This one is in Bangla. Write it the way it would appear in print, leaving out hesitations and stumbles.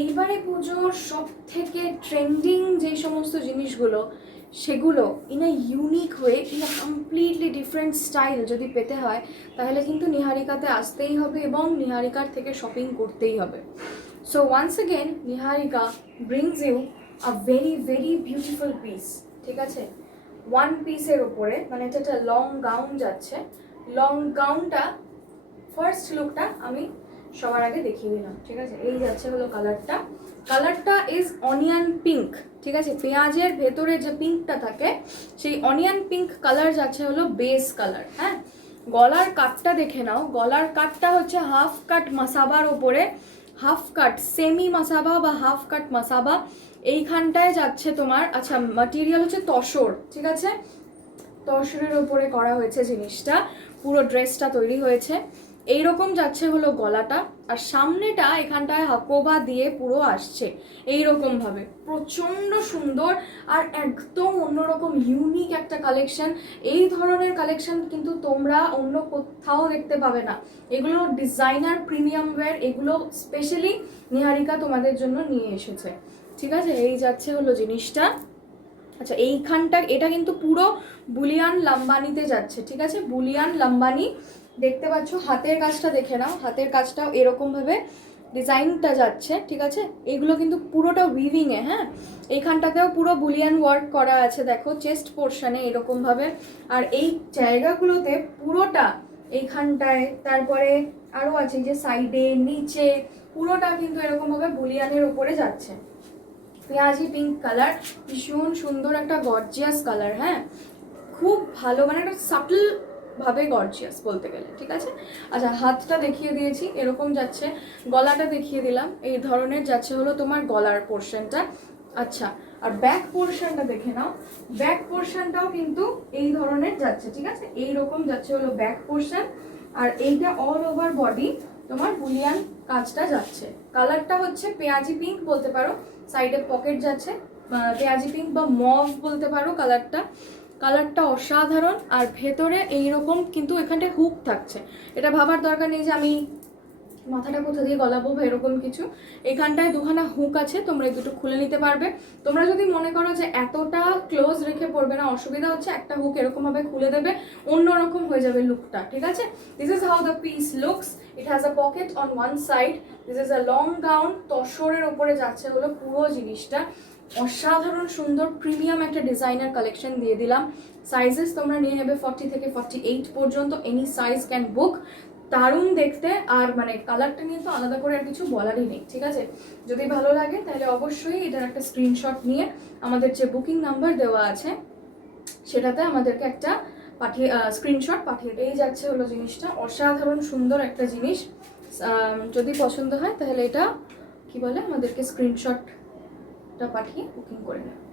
এইবারে পুজোর সব থেকে ট্রেন্ডিং যে সমস্ত জিনিসগুলো সেগুলো in a unique way, in a completely different style যদি পেতে হয় তাহলে কিন্তু নিহারিকাতে আসতেই হবে এবং নিহারিকার থেকে শপিং করতেই হবে। So once again Niharika brings you a very very beautiful piece, ঠিক আছে? ওয়ান পিসের ওপরে, মানে এটা একটা লং গাউন যাচ্ছে। লং গাউনটা ফার্স্ট লুকটা আমি সবার আগে দেখিয়ে দিলাম, ঠিক আছে? এই যাচ্ছে হলো কালারটা। কালারটা ইজ অনিয়ন পিঙ্ক, ঠিক আছে? পেঁয়াজের ভেতরে যে পিঙ্কটা থাকে সেই অনিয়ন পিঙ্ক কালার যাচ্ছে হলো বেস কালার। হ্যাঁ, গলার কাটটা দেখে নাও। গলার কাটটা হচ্ছে হাফ কাট মাসাবার ওপরে, হাফ কাট সেমি মাসাবা বা হাফ কাট মাসাবা এইখানটায় যাচ্ছে তোমার। আচ্ছা, মাটেরিয়াল হচ্ছে তসর, ঠিক আছে? তসরের ওপরে করা হয়েছে জিনিসটা, পুরো ড্রেসটা তৈরি হয়েছে। এইরকম যাচ্ছে হলো গলাটা, আর সামনেটা এখানটায় হাকোবা দিয়ে পুরো আসছে এইরকম ভাবে, প্রচন্ড সুন্দর আর একদম অন্যরকম ইউনিক একটা কালেকশন। এই ধরনের কালেকশন কিন্তু তোমরা অন্য কোথাও দেখতে পাবে না। এগুলো ডিজাইনার প্রিমিয়াম ওয়্যার, এগুলো স্পেশালি নিহারিকা তোমাদের জন্য নিয়ে এসেছে, ঠিক আছে? এই যাচ্ছে হলো জিনিসটা। আচ্ছা, এইখানটা এটা কিন্তু পুরো বুলিয়ান লাম্বানিতে যাচ্ছে, ঠিক আছে? বুলিয়ান লাম্বানি দেখতে পাচ্ছ। হাতের কাজটা দেখে নাও, হাতের কাজটাও এরকমভাবে ডিজাইনটা যাচ্ছে, ঠিক আছে? এগুলো কিন্তু পুরোটা উইভিংয়ে। হ্যাঁ, এইখানটাতেও পুরো বুলিয়ান ওয়ার্ক করা আছে, দেখো চেস্ট পোর্শনে এরকমভাবে। আর এই জায়গাগুলোতে পুরোটা এইখানটায়, তারপরে আরও আছে যে সাইডে নিচে, পুরোটা কিন্তু এরকমভাবে বুলিয়ানের উপরে যাচ্ছে। পেঁয়াজি পিঙ্ক কালার, ভীষণ সুন্দর একটা গর্জিয়াস কালার। হ্যাঁ, খুব ভালো, মানে একটা সাটল ভাবে গর্জিয়াস বলতে গেলে, ঠিক আছে? আচ্ছা, হাতটা দেখিয়ে দিয়েছি, এরকম যাচ্ছে। গলাটা দেখিয়ে দিলাম, এই ধরনের যাচ্ছে হলো তোমার গলার পোর্শনটা। আচ্ছা, আর ব্যাক পোর্শনটা দেখে নাও। ব্যাক পোর্শনটাও কিন্তু এই ধরনের যাচ্ছে, ঠিক আছে? এইরকম যাচ্ছে হলো ব্যাক পোর্শন। আর এইটা অল ওভার বডি তোমার বুলিয়ান কাজটা যাচ্ছে। কালারটা হচ্ছে পেঁয়াজি পিঙ্ক বলতে পারো, সাইডে পকেট যাচ্ছে পেঁয়াজি পিঙ্ক বা মভ বলতে পারো কালারটা। কালারটা অসাধারণ। আর ভেতরে এইরকম কিন্তু এখানটায় হুক থাকছে, এটা ভাবার দরকার নেই যে আমি মাথাটা কোথা দিয়ে গলাবো বা এরকম কিছু। এখানটায় দুখানা হুক আছে, তোমরা এই দুটো খুলে নিতে পারবে। তোমরা যদি মনে করো যে এতটা ক্লোজ রেখে পড়বে না, অসুবিধা হচ্ছে, একটা হুক এরকমভাবে খুলে দেবে, অন্যরকম হয়ে যাবে লুকটা, ঠিক আছে? This is how the piece looks. It has a pocket on one side. This is a long gown, তসরের ওপরে যাচ্ছে হলো পুরো জিনিসটা। অসাধারণ সুন্দর প্রিমিয়াম একটা ডিজাইনার কালেকশন দিয়ে দিলাম। সাইজেস তোমরা নিয়ে নেবে 40 থেকে 48 পর্যন্ত, এনি সাইজ ক্যান বুক। দারুণ দেখতে, আর মানে কালারটা নিয়ে তো আলাদা করে আর কিছু বলারই নেই, ঠিক আছে? যদি ভালো লাগে তাহলে অবশ্যই এটার একটা স্ক্রিনশট নিয়ে আমাদের যে বুকিং নাম্বার দেওয়া আছে সেটাতে আমাদেরকে একটা স্ক্রিনশট পাঠিয়ে দিয়ে যাচ্ছে হলো জিনিসটা। অসাধারণ সুন্দর একটা জিনিস। যদি পছন্দ হয় তাহলে এটা কি বলে আমাদেরকে স্ক্রিনশটটা পাঠিয়ে বুকিং করে নেবে।